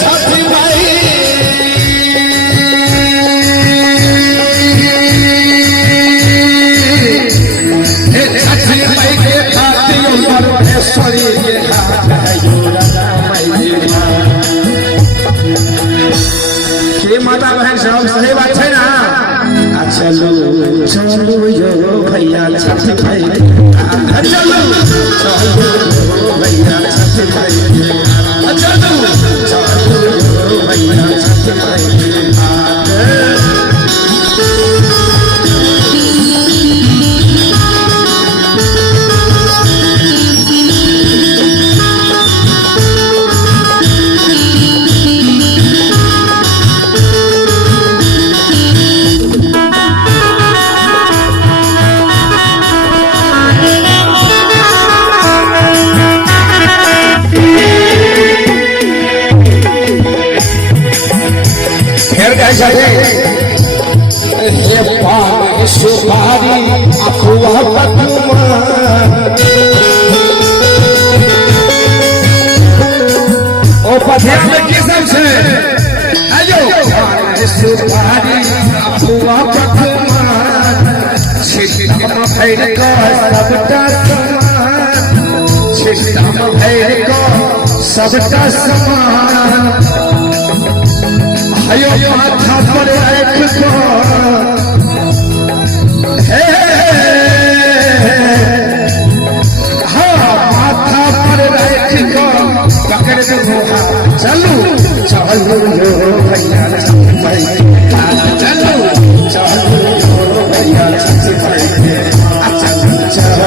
छठी माई छठी माई के खातिर परमेश्वरी के हाथ है के माता बहन सब सही बात है ना। चलो चलो यो भैया छठी माई चलो चलो भैया छठी माई चलो चलो भैया छठी माई सुपारी अखुआ पतुमा ओ पथेर में किसम से आयो सुपारी अखुआ पतुमा छिटम भैर को सबका समान छिटम भैर को सबका समान आयो माथा पर एक को माथा पर रख को पकड़ दो चलो चलो भैया चलो चलो भैया चलो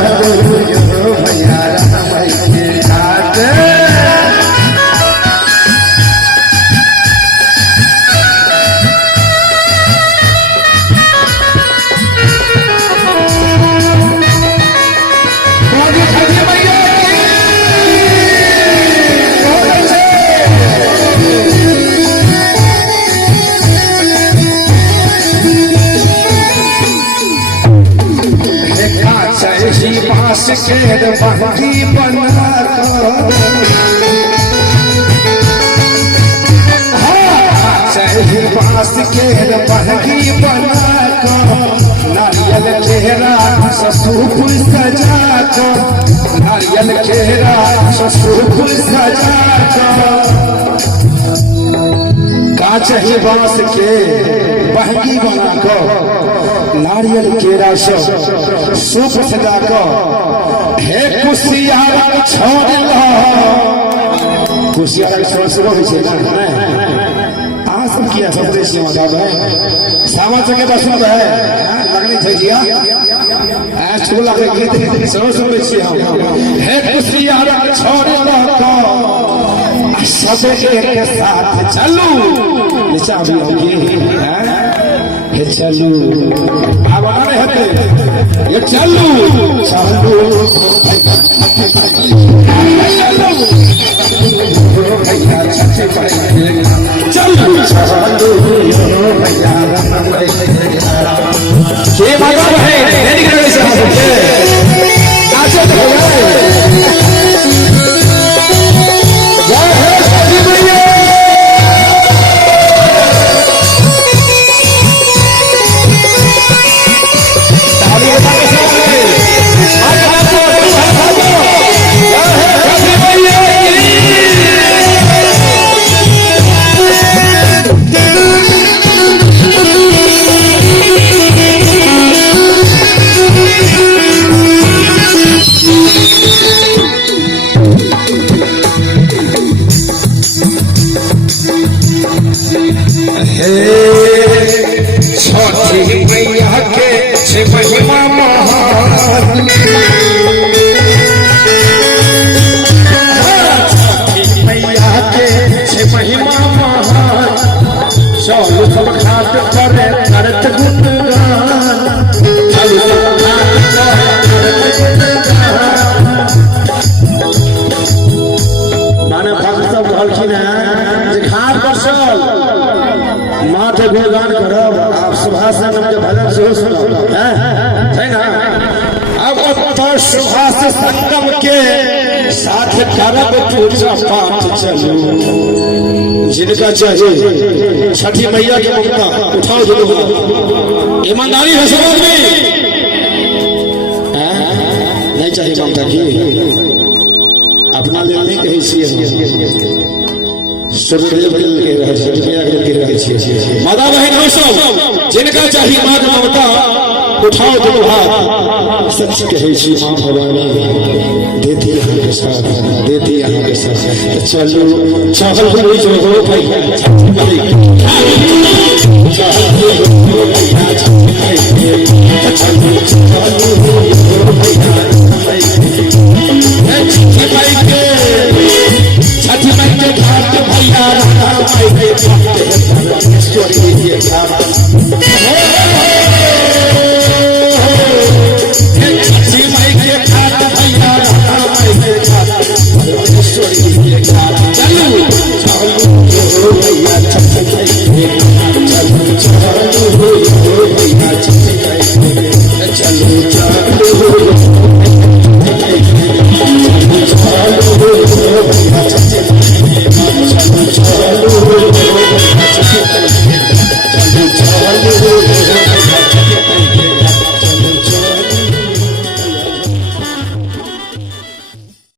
भैया शेर बहकी बना बास केर बहकी बना नारियल चेहरा ससुर सजा को नारियल चेहरा ससुर सजा को काच ही बास के बहकी बना को नारियल केरा सूप सजा को हे कुशियार छोड़ लो कुशियार छोड़ से हो सब किया सब देश में मजा है सावन से के दर्शन है लगनी चाहिए छोला के गीत सब सुन छी हम हे कुशियार छोड़ लो तो सब एक साथ चलू निचा भी होगी हे चलू अब आने हते ये चलू चलू चलू के माता है डेडिकेटेड से नाचो तो जय हो सभी भैया ताली बजा के आज नाचो जय हो सभी भैया छठी मैया के छे महिमा महान छठी मैया के छे महिमा महान चलो सब घाट पर करत गुणगान चलो सब घाट पर करत गुणगान माने भक्त सब कहलखिन है जे घाट पर चल माथे गुणगान करब आप सुभाष संगम के भजन से सुनो है ना। अब तो सुभाष संगम के साथ करब पूजा पाठ चलो जिनका चाहिए छठी मैया के ममता उठाओ दोनों ईमानदारी है समाज में नहीं चाहिए ममता की अपना दिल नहीं कही सी सूर्यदेव दिल के रहे छठी मैया के दिल के रहे छिए माता बहन सब जिनका चाहिए माँ ममता उठाओ दोनों हाथ सच कहे सी माँ भवानी देती यहाँ के साथ देती यहाँ के साथ चलो चावल भी जो हो भाई चलो